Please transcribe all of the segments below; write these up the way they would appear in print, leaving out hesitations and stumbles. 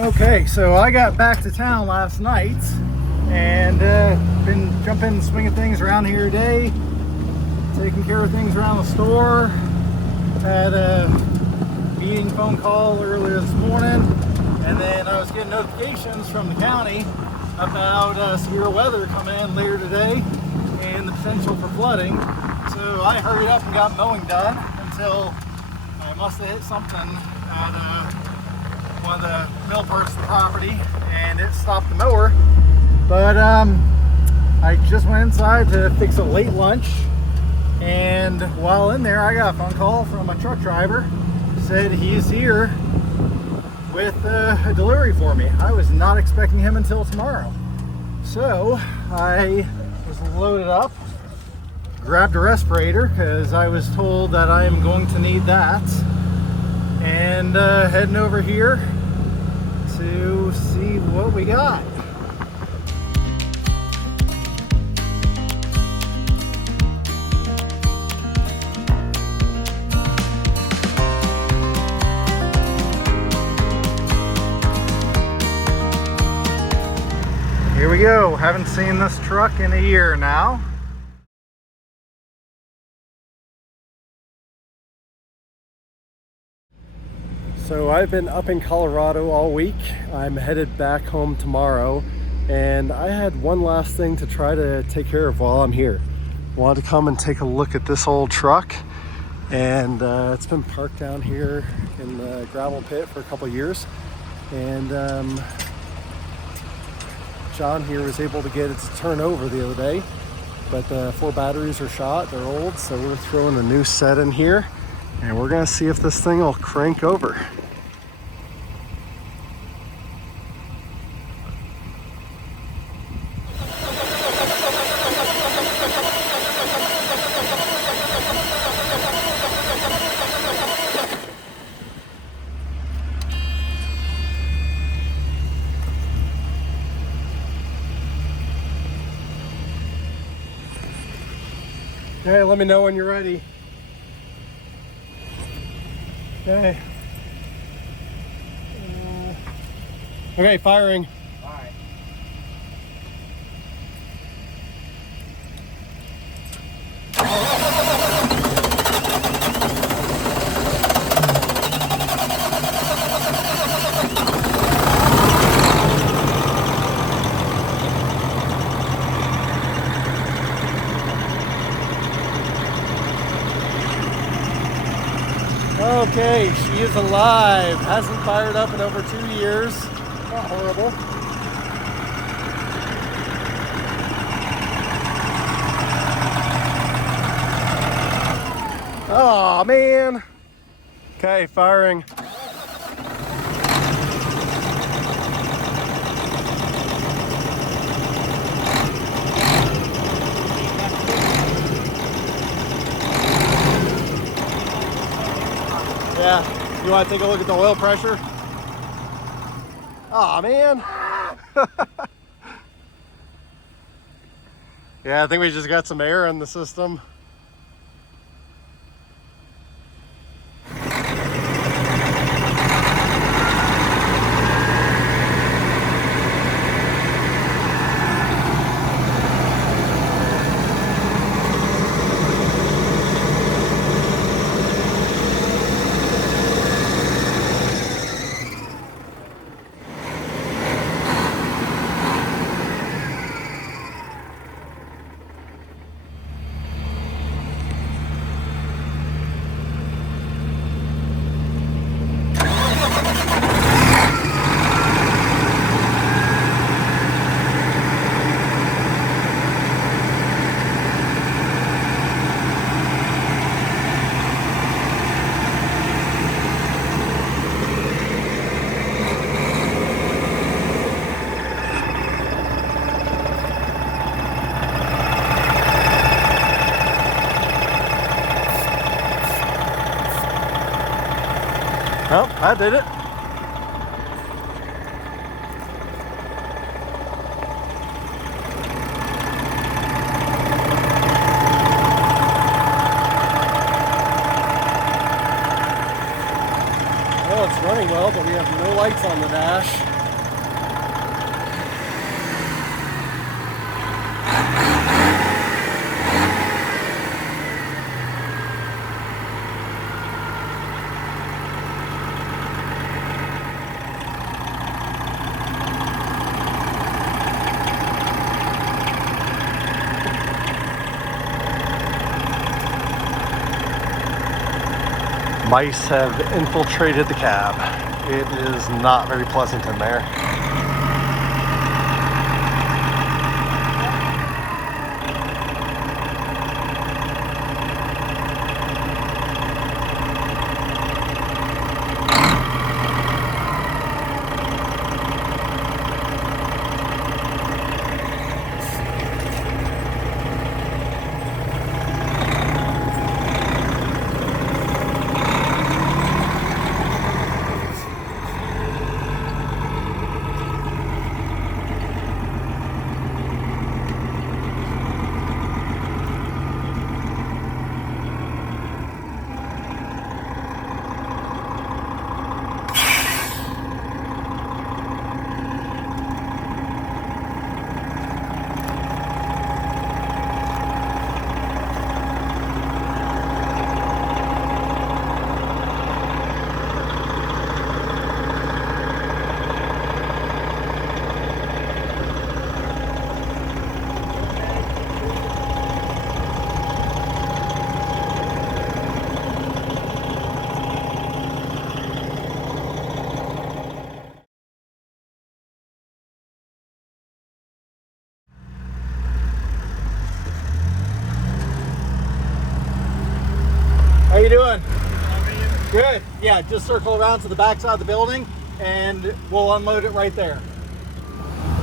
Okay, so I got back to town last night and been jumping, swinging things around here today, taking care of things around the store. Had a meeting phone call earlier this morning, and then I was getting notifications from the county about severe weather coming in later today and the potential for flooding. So I hurried up and got mowing done until I must have hit something at one of the mill parts of the property and it stopped the mower. But I just went inside to fix a late lunch, and while in there I got a phone call from a truck driver. Said he's here with a delivery for me. I was not expecting him until tomorrow. So I was loaded up, grabbed a respirator because I was told that I am going to need that, and heading over here to see what we got. Here we go. Haven't seen this truck in a year now. So I've been up in Colorado all week. I'm headed back home tomorrow, and I had one last thing to try to take care of while I'm here. Wanted to come and take a look at this old truck, and it's been parked down here in the gravel pit for a couple years, and John here was able to get it to turn over the other day, but the 4 batteries are shot, they're old, so we're throwing a new set in here, and we're gonna see if this thing will crank over. Okay, let me know when you're ready. Okay. Okay, firing. All right. Okay, she is alive. Hasn't fired up in over 2 years. Not horrible. Oh man. Okay, firing. Yeah, you want to take a look at the oil pressure? Aw, man. Yeah, I think we just got some air in the system. Well, I did it. Well, it's running well, but we have no lights on the dash. Mice have infiltrated the cab. It is not very pleasant in there. How you doing? Good. Yeah, just circle around to the back side of the building and we'll unload it right there.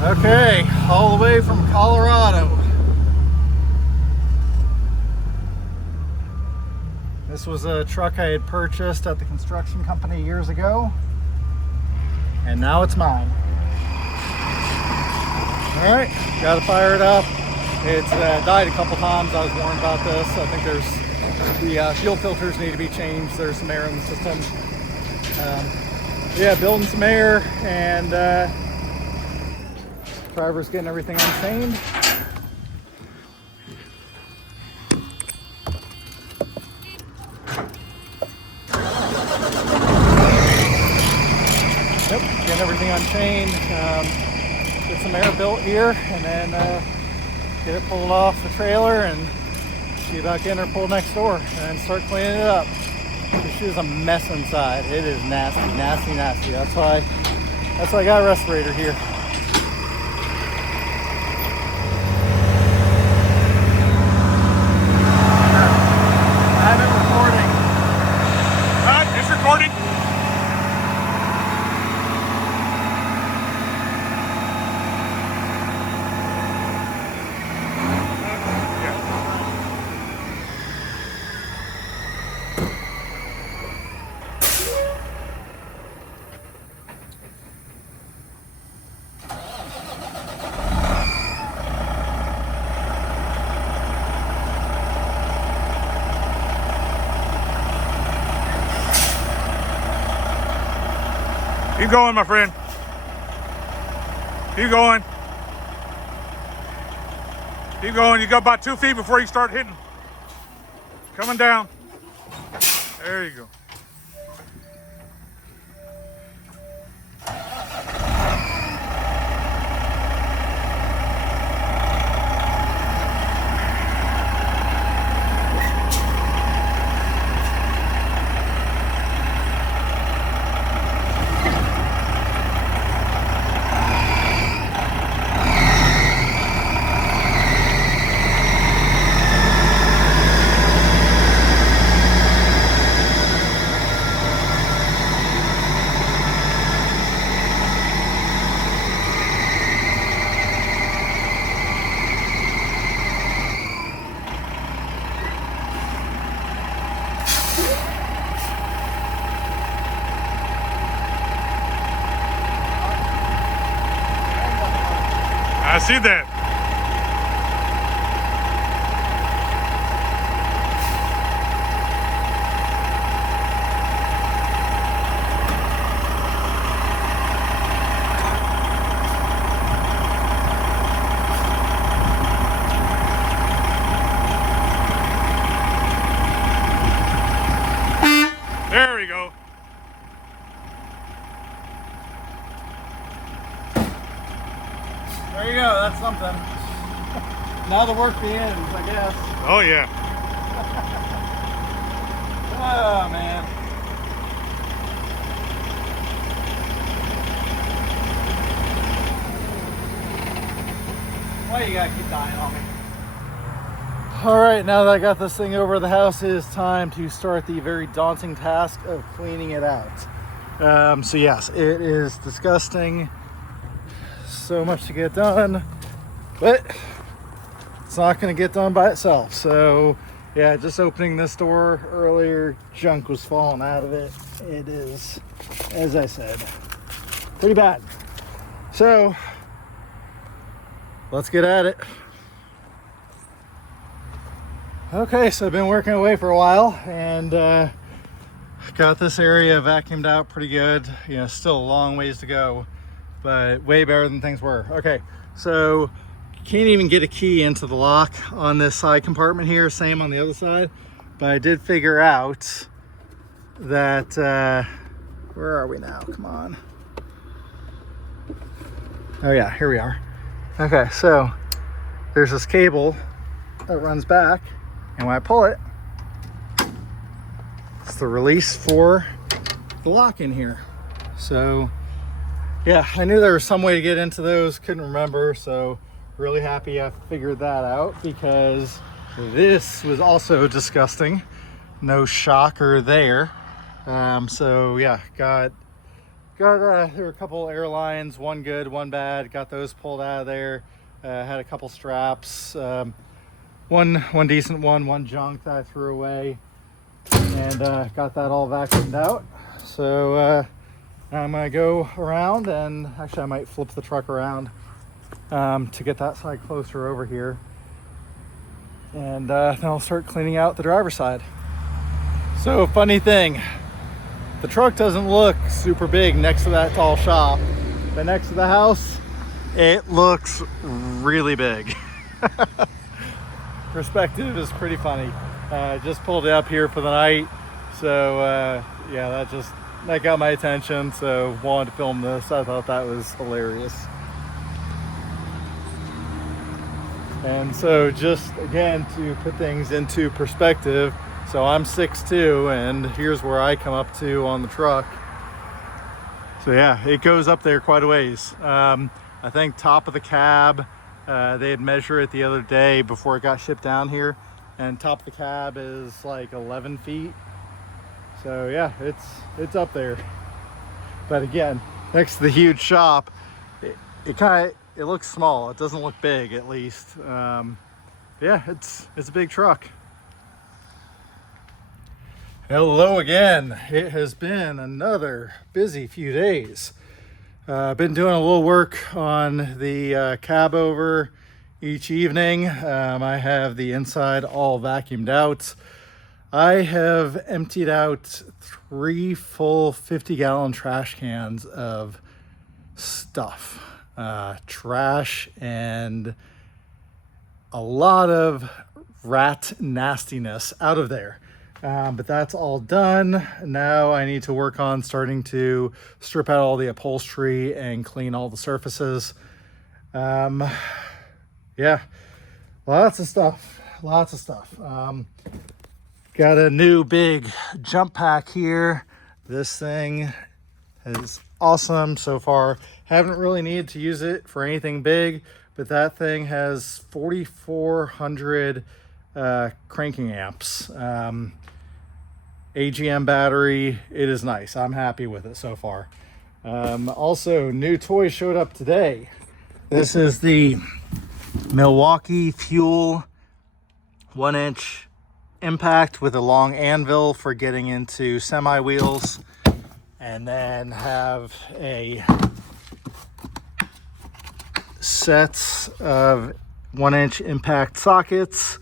Okay, all the way from Colorado. This was a truck I had purchased at the construction company years ago, and now it's mine. All right, gotta fire it up. It's died a couple times. I was warned about this. I think the fuel filters need to be changed. There's some air in the system. Yeah, building some air, and driver's getting everything unchained. Yep, getting everything unchained. Get some air built here, and then get it pulled off the trailer and see about getting her pulled next door and start cleaning it up. She is a mess inside. It is nasty, nasty, nasty. That's why I got a respirator here. I'm recording. It's recording. Keep going, my friend. Keep going. Keep going. You got about 2 feet before you start hitting. Coming down. There you go. I see that. There we go. There you go, that's something. Now the work begins, I guess. Oh, yeah. Oh, man. Why you gotta keep dying on me? All right, now that I got this thing over the house, it is time to start the very daunting task of cleaning it out. So yes, it is disgusting. So much to get done, but it's not gonna get done by itself. So yeah, just opening this door earlier, junk was falling out of it. It is, as I said, pretty bad. So let's get at it. Okay, so I've been working away for a while and got this area vacuumed out pretty good. You know, still a long ways to go, but way better than things were. Okay, so can't even get a key into the lock on this side compartment here, same on the other side. But I did figure out that, where are we now? Come on. Oh yeah, here we are. Okay, so there's this cable that runs back, and when I pull it, it's the release for the lock in here. So yeah, I knew there was some way to get into those, couldn't remember, so really happy I figured that out, because this was also disgusting. No shocker there. So yeah, there were a couple airlines, one good, one bad. Got those pulled out of there. Had a couple straps, one decent one junk that I threw away, and got that all vacuumed out. So I'm gonna go around, and actually I might flip the truck around to get that side closer over here, and then I'll start cleaning out the driver's side. So funny thing, the truck doesn't look super big next to that tall shop, but next to the house, it looks really big. Perspective is pretty funny. Just pulled it up here for the night, so yeah, that got my attention, so wanted to film this. I thought that was hilarious. And so just again to put things into perspective, so I'm 6'2", and here's where I come up to on the truck. So yeah, it goes up there quite a ways. I think top of the cab, they had measured it the other day before it got shipped down here, and top of the cab is like 11 feet. So yeah, it's up there. But again, next to the huge shop, it looks small. It doesn't look big, at least. Yeah, it's a big truck. Hello again. It has been another busy few days. I've been doing a little work on the Cabover each evening. I have the inside all vacuumed out. I have emptied out 3 full 50-gallon trash cans of stuff. Trash and a lot of rat nastiness out of there. But that's all done. Now I need to work on starting to strip out all the upholstery and clean all the surfaces. Yeah, lots of stuff. Got a new big jump pack here. This thing is awesome so far. Haven't really needed to use it for anything big, but that thing has 4,400 cranking amps. AGM battery. It is nice. I'm happy with it so far. Also, new toy showed up today. This is the Milwaukee Fuel 1-inch impact with a long anvil for getting into semi wheels, and then have a set of 1-inch impact sockets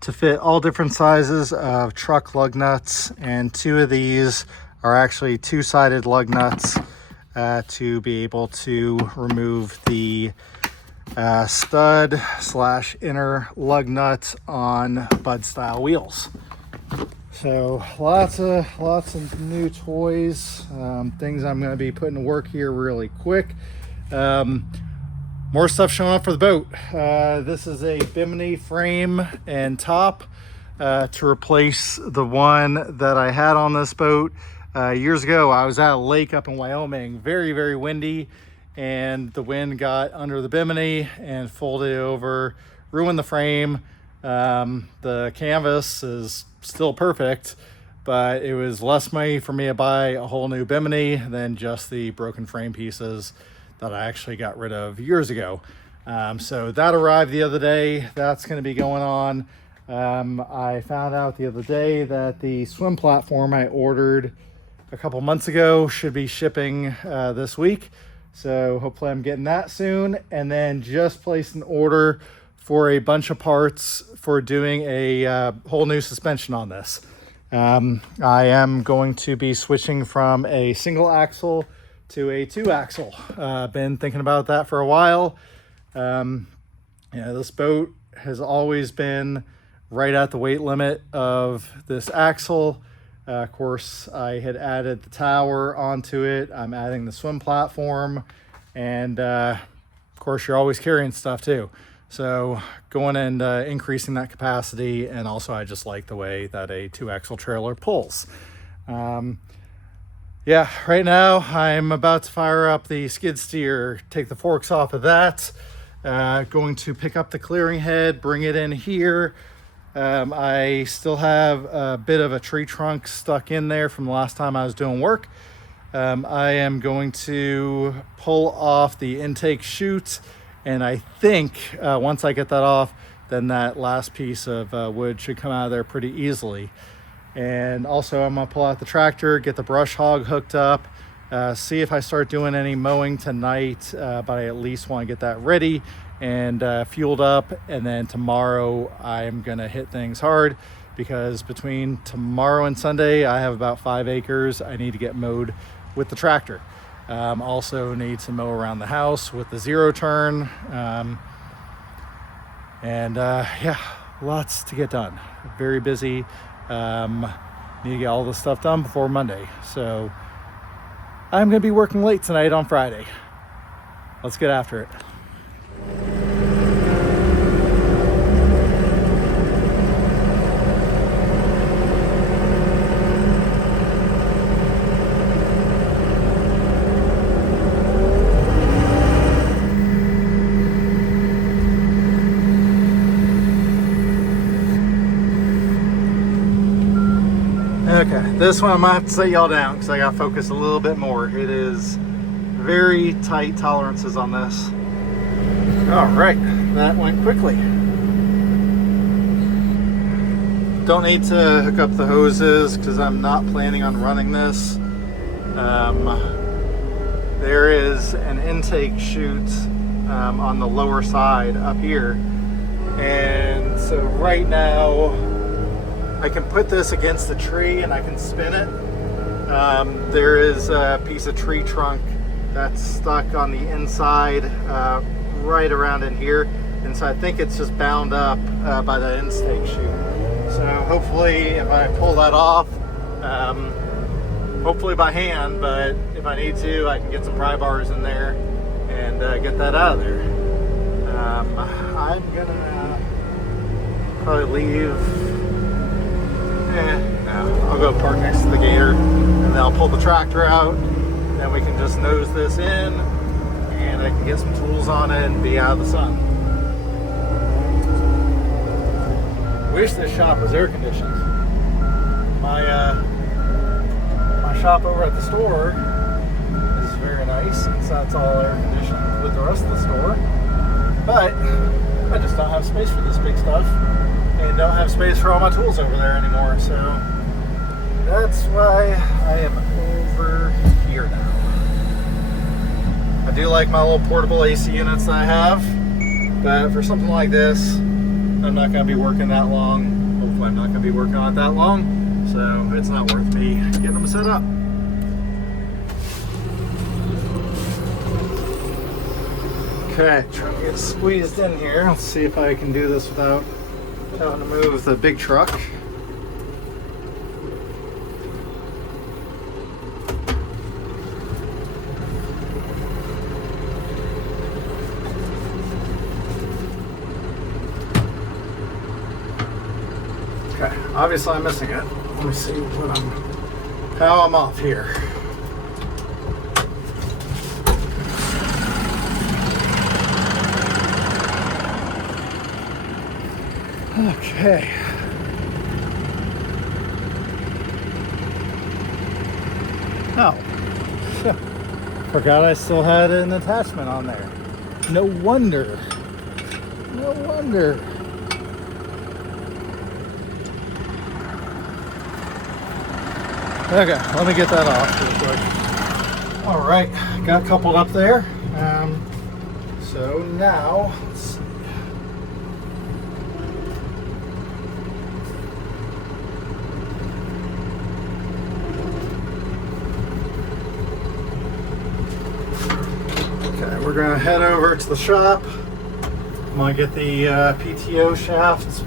to fit all different sizes of truck lug nuts, and 2 of these are actually 2-sided lug nuts to be able to remove the stud / inner lug nut on Bud style wheels. So lots of new toys, things I'm going to be putting to work here really quick. More stuff showing up for the boat. This is a Bimini frame and top to replace the one that I had on this boat years ago. I was at a lake up in Wyoming, very windy, and the wind got under the bimini and folded it over, ruined the frame. The canvas is still perfect, but it was less money for me to buy a whole new bimini than just the broken frame pieces that I actually got rid of years ago. So that arrived the other day. That's going to be going on. I found out the other day that the swim platform I ordered a couple months ago should be shipping this week. So hopefully I'm getting that soon. And then just placed an order for a bunch of parts for doing a whole new suspension on this. I am going to be switching from a single axle to a 2-axle. Been thinking about that for a while. This boat has always been right at the weight limit of this axle. Of course, I had added the tower onto it. I'm adding the swim platform, and of course, you're always carrying stuff too. So going and increasing that capacity, and also I just like the way that a 2-axle trailer pulls. Right now I'm about to fire up the skid steer, take the forks off of that. Going to pick up the clearing head, bring it in here. I still have a bit of a tree trunk stuck in there from the last time I was doing work. I am going to pull off the intake chute, and I think once I get that off, then that last piece of wood should come out of there pretty easily. And also I'm gonna pull out the tractor, get the brush hog hooked up, see if I start doing any mowing tonight, but I at least want to get that ready and fueled up. And then tomorrow I'm gonna hit things hard, because between tomorrow and Sunday I have about 5 acres I need to get mowed with the tractor. Also need to mow around the house with the 0 turn. Lots to get done. Very busy. Need to get all this stuff done before Monday. So I'm going to be working late tonight on Friday. Let's get after it. Okay, this one I might have to set y'all down because I got to focus a little bit more. It is very tight tolerances on this. All right, that went quickly. Don't need to hook up the hoses because I'm not planning on running this. There is an intake chute on the lower side up here. And so right now, I can put this against the tree and I can spin it. There is a piece of tree trunk that's stuck on the inside right around in here, and so I think it's just bound up by the intake chute. So hopefully if I pull that off, hopefully by hand, but if I need to, I can get some pry bars in there and get that out of there. I'm gonna probably leave. No, I'll go park next to the gator, and then I'll pull the tractor out, and then we can just nose this in, and I can get some tools on it and be out of the sun. Wish this shop was air conditioned. My shop over at the store is very nice, since that's all air conditioned with the rest of the store, but I just don't have space for this big stuff. And don't have space for all my tools over there anymore, so that's why I am over here now. I do like my little portable AC units that I have, but for something like this, I'm not going to be working that long. Hopefully I'm not going to be working on it that long, so it's not worth me getting them set up. Okay, trying to get squeezed in here. Let's see if I can do this without having to move the big truck. Okay, obviously I'm missing it. Let me see how I'm off here. Okay. Oh, forgot I still had an attachment on there. No wonder. No wonder. Okay, let me get that off real quick. All right, got coupled up there. So now, let's see. Okay, we're gonna head over to the shop. I'm gonna get the PTO shaft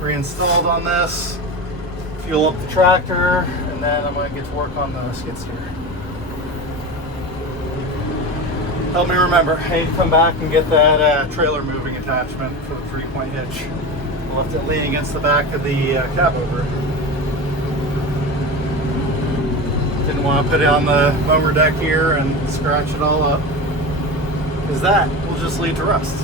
reinstalled on this, fuel up the tractor, and then I'm gonna get to work on the skid steer. Help me remember, I need to come back and get that trailer moving attachment for the 3-point hitch. I left it leaning against the back of the cabover. Didn't want to put it on the mower deck here and scratch it all up, because that will just lead to rust.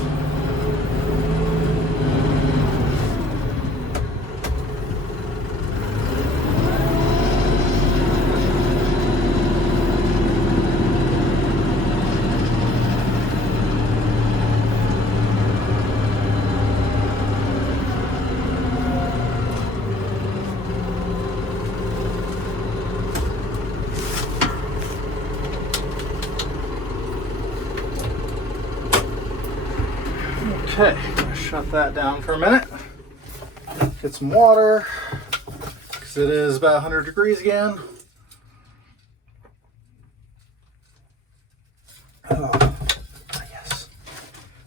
Okay, I'm gonna shut that down for a minute. Get some water, because it is about 100 degrees again. Oh, yes.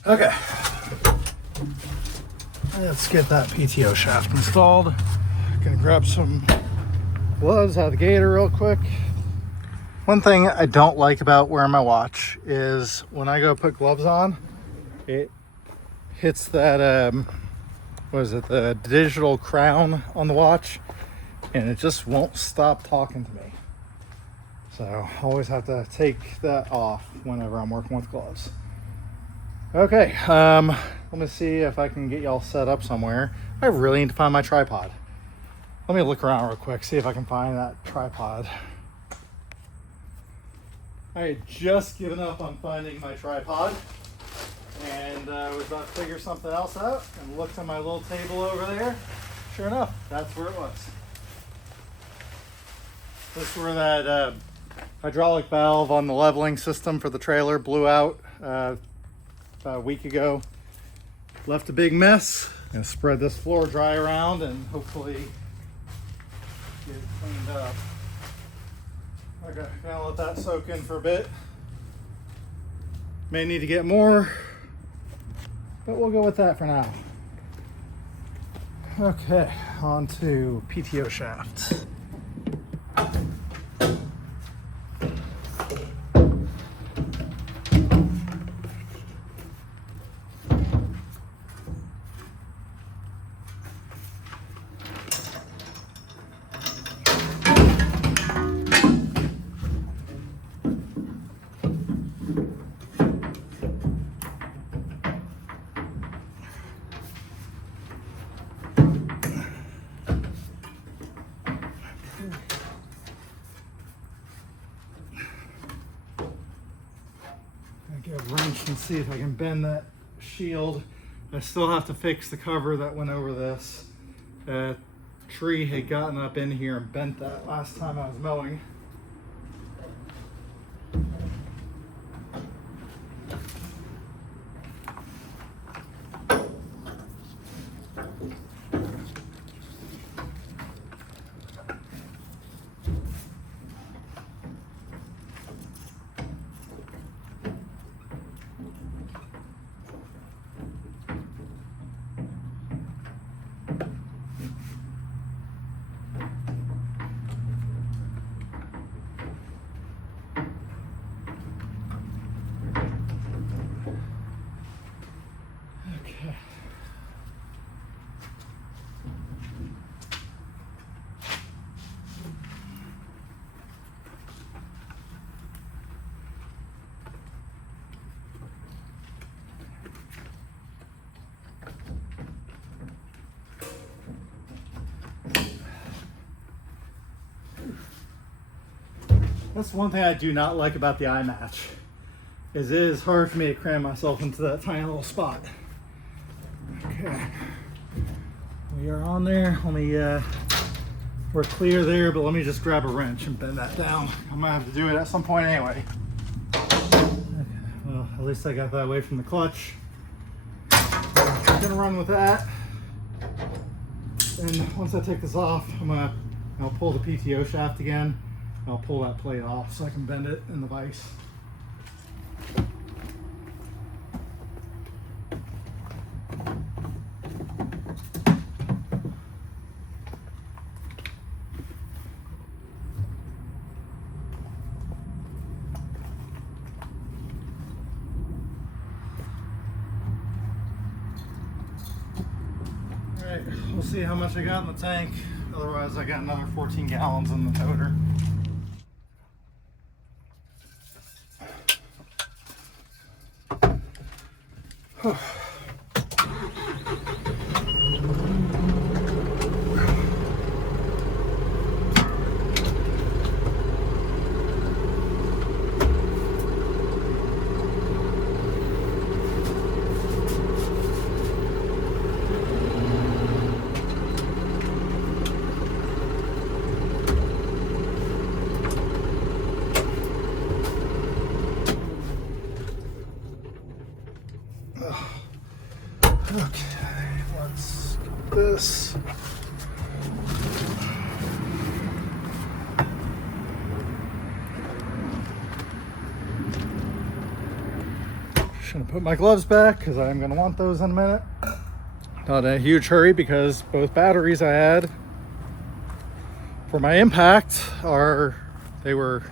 Okay. Let's get that PTO shaft installed. Gonna grab some gloves out of the gator real quick. One thing I don't like about wearing my watch is when I go put gloves on, it hits that what is it, the digital crown on the watch, and it just won't stop talking to me. So I always have to take that off whenever I'm working with gloves. Okay, let me see if I can get y'all set up somewhere. I really need to find my tripod. Let me look around real quick, see if I can find that tripod. I had just given up on finding my tripod, and I was about to figure something else out, and looked on my little table over there. Sure enough, that's where it was. This is where that hydraulic valve on the leveling system for the trailer blew out about a week ago. Left a big mess. Gonna spread this floor dry around and hopefully get it cleaned up. Okay, gonna let that soak in for a bit. May need to get more, but we'll go with that for now. Okay, on to PTO shaft. Get a wrench and see if I can bend that shield. I still have to fix the cover that went over this. A tree had gotten up in here and bent that last time I was mowing. That's one thing I do not like about the iMatch, is it is hard for me to cram myself into that tiny little spot. Okay, we are on there. Let me, we're clear there, but let me just grab a wrench and bend that down. I'm gonna have to do it at some point anyway. Okay, well, at least I got that away from the clutch. I'm gonna run with that. And once I take this off, I'll pull the PTO shaft again. I'll pull that plate off so I can bend it in the vise. Alright, we'll see how much I got in the tank. Otherwise, I got another 14 gallons in the toter. Okay, let's get this. Should have put my gloves back because I'm going to want those in a minute. Not in a huge hurry because both batteries I had for my impact they were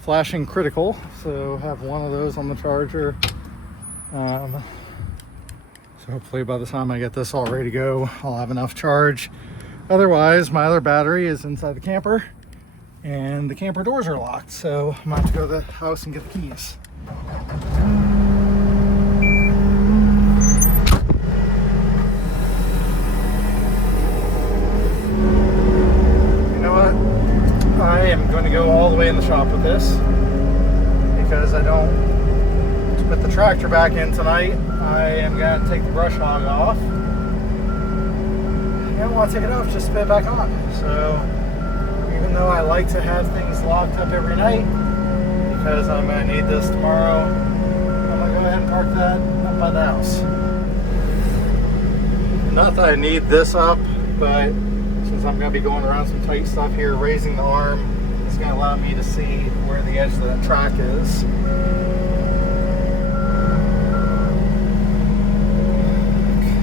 flashing critical, so have one of those on the charger. So hopefully by the time I get this all ready to go, I'll have enough charge. Otherwise, my other battery is inside the camper and the camper doors are locked. So I'm gonna have to go to the house and get the keys. You know what? I am going to go all the way in the shop with this because to put the tractor back in tonight, I am going to take the brush hog off. I don't want to take it off, just put it back on. So even though I like to have things locked up every night, because I'm going to need this tomorrow, I'm going to go ahead and park that up by the house. Not that I need this up, but since I'm going to be going around some tight stuff here, raising the arm, it's going to allow me to see where the edge of that track is.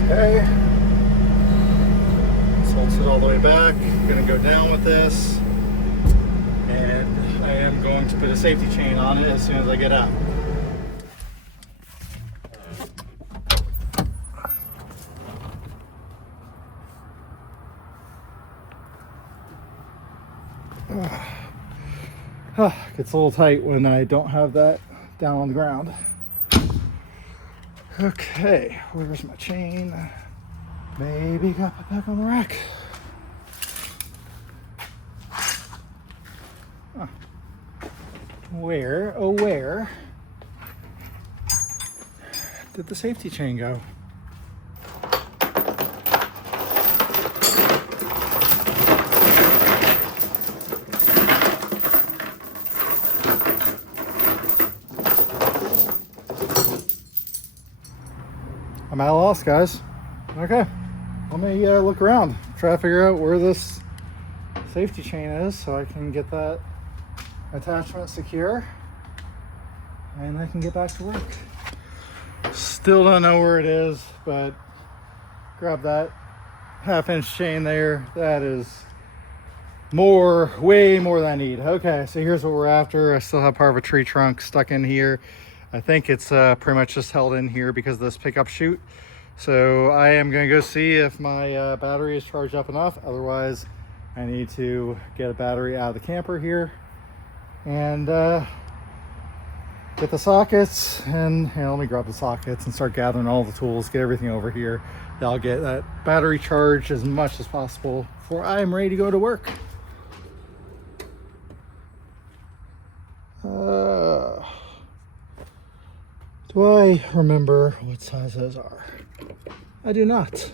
Okay, so it all the way back. I'm going to go down with this, and I am going to put a safety chain on it as soon as I get out. Gets a little tight when I don't have that down on the ground. Okay, where's my chain? Maybe got put back on the rack. Huh. Where, oh where did the safety chain go? I'm at a loss, guys. Okay, let me look around, try to figure out where this safety chain is so I can get that attachment secure and I can get back to work. Still don't know where it is, but grab that 1/2-inch chain there. That is way more than I need. Okay, so here's what we're after. I still have part of a tree trunk stuck in here. I think it's pretty much just held in here because of this pickup chute. So I am going to go see if my battery is charged up enough. Otherwise, I need to get a battery out of the camper here and get the sockets. And let me grab the sockets and start gathering all the tools, get everything over here. I'll get that battery charged as much as possible before I am ready to go to work. Do I remember what size those are? I do not.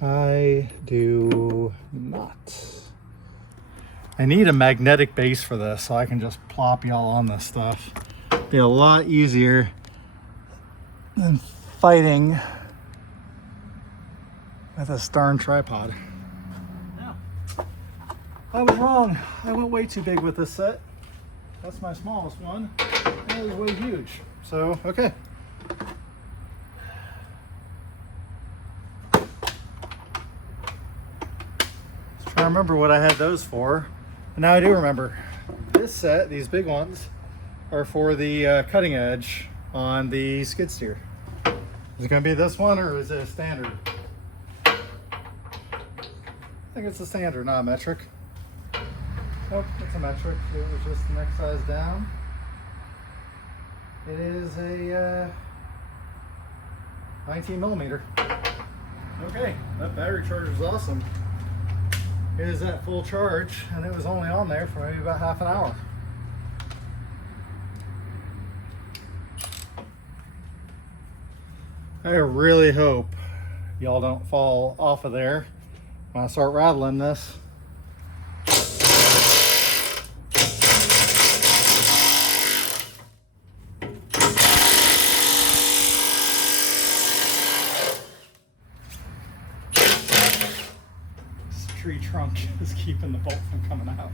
I do not. I need a magnetic base for this so I can just plop y'all on this stuff. Be a lot easier than fighting with this darn tripod. No, I was wrong. I went way too big with this set. That's my smallest one. That was way huge. So, okay. Let's try to remember what I had those for. And now I do remember. This set, these big ones, are for the cutting edge on the skid steer. Is it going to be this one or is it a standard? I think it's a standard, not a metric. Oh, it's a metric. It was just the next size down. It is a 19 millimeter. Okay, that battery charger is awesome. It is at full charge and it was only on there for maybe about half an hour. I really hope y'all don't fall off of there when I start rattling this. Tree trunk is keeping the bolt from coming out.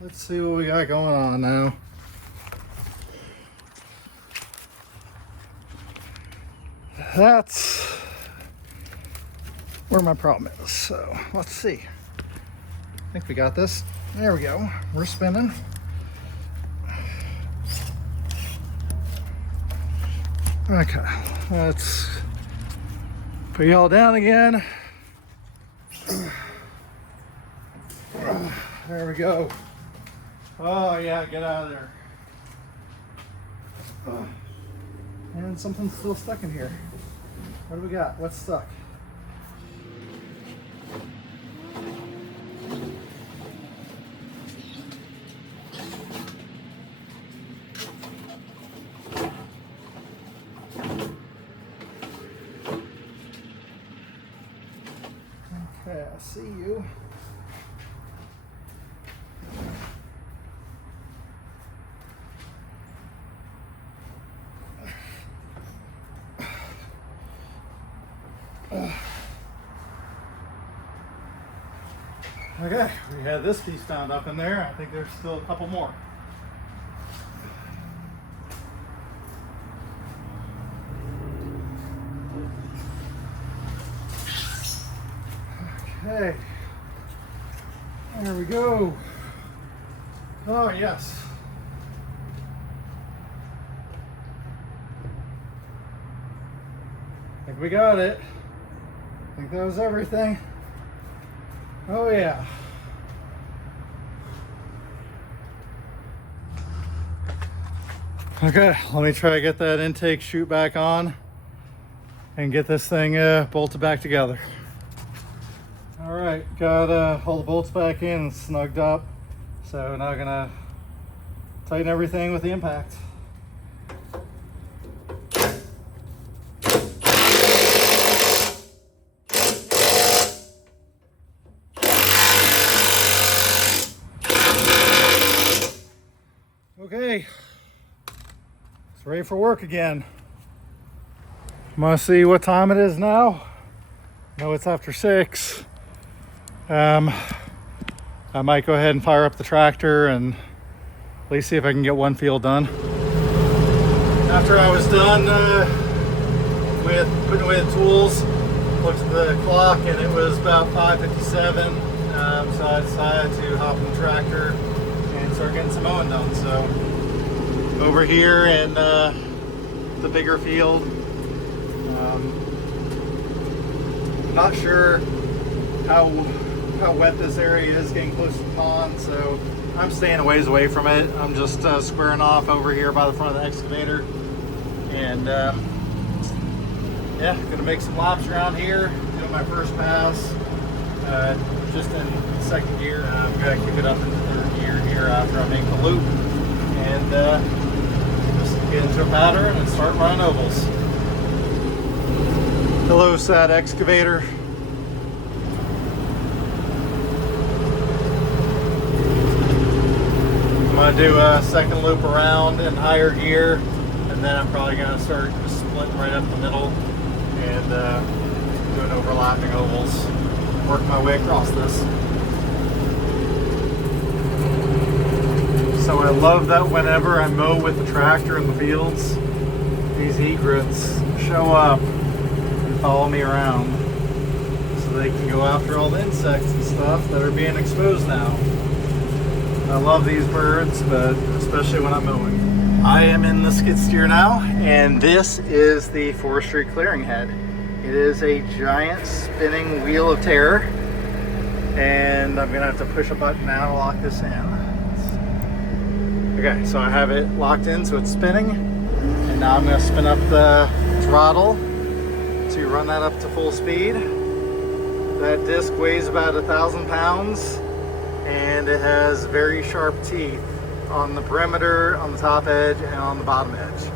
Let's see what we got going on now. That's where my problem is. So let's see. I think we got this. There we go. We're spinning. Okay, let's put y'all down again. There we go. Oh yeah, get out of there. And something's still stuck in here. What do we got? What's stuck? Okay, I see you. Okay, we had this piece found up in there. I think there's still a couple more. Okay, there we go. Oh yes. I think we got it. I think that was everything. Oh yeah. Okay, let me try to get that intake chute back on and get this thing bolted back together. All right, got all the bolts back in and snugged up. So now I'm gonna tighten everything with the impact. Okay, it's ready for work again. I'm gonna see what time it is now. No, it's after 6. I might go ahead and fire up the tractor and at least see if I can get one field done. After I was done with putting away the tools, looked at the clock and it was about 5:57. So I decided to hop in the tractor and start getting some mowing done. So over here in the bigger field, not sure how wet this area is, getting close to the pond, so I'm staying a ways away from it. I'm just squaring off over here by the front of the excavator, and yeah, gonna make some laps around here, doing my first pass, just in second gear. I'm gonna kick it up into third gear here after I make the loop, and just get into a pattern and start running ovals. Hello, sad excavator. I'm gonna do a second loop around in higher gear, and then I'm probably gonna start just splitting right up the middle and doing overlapping ovals. Work my way across this. So I love that whenever I mow with the tractor in the fields, these egrets show up and follow me around so they can go after all the insects and stuff that are being exposed now. I love these birds, but especially when I'm mowing. I am in the skid steer now, and this is the forestry clearing head. It is a giant spinning wheel of terror, and I'm gonna have to push a button now to lock this in. Okay, so I have it locked in so it's spinning, and now I'm gonna spin up the throttle to run that up to full speed. That disc weighs about 1,000 pounds, and it has very sharp teeth on the perimeter, on the top edge, and on the bottom edge.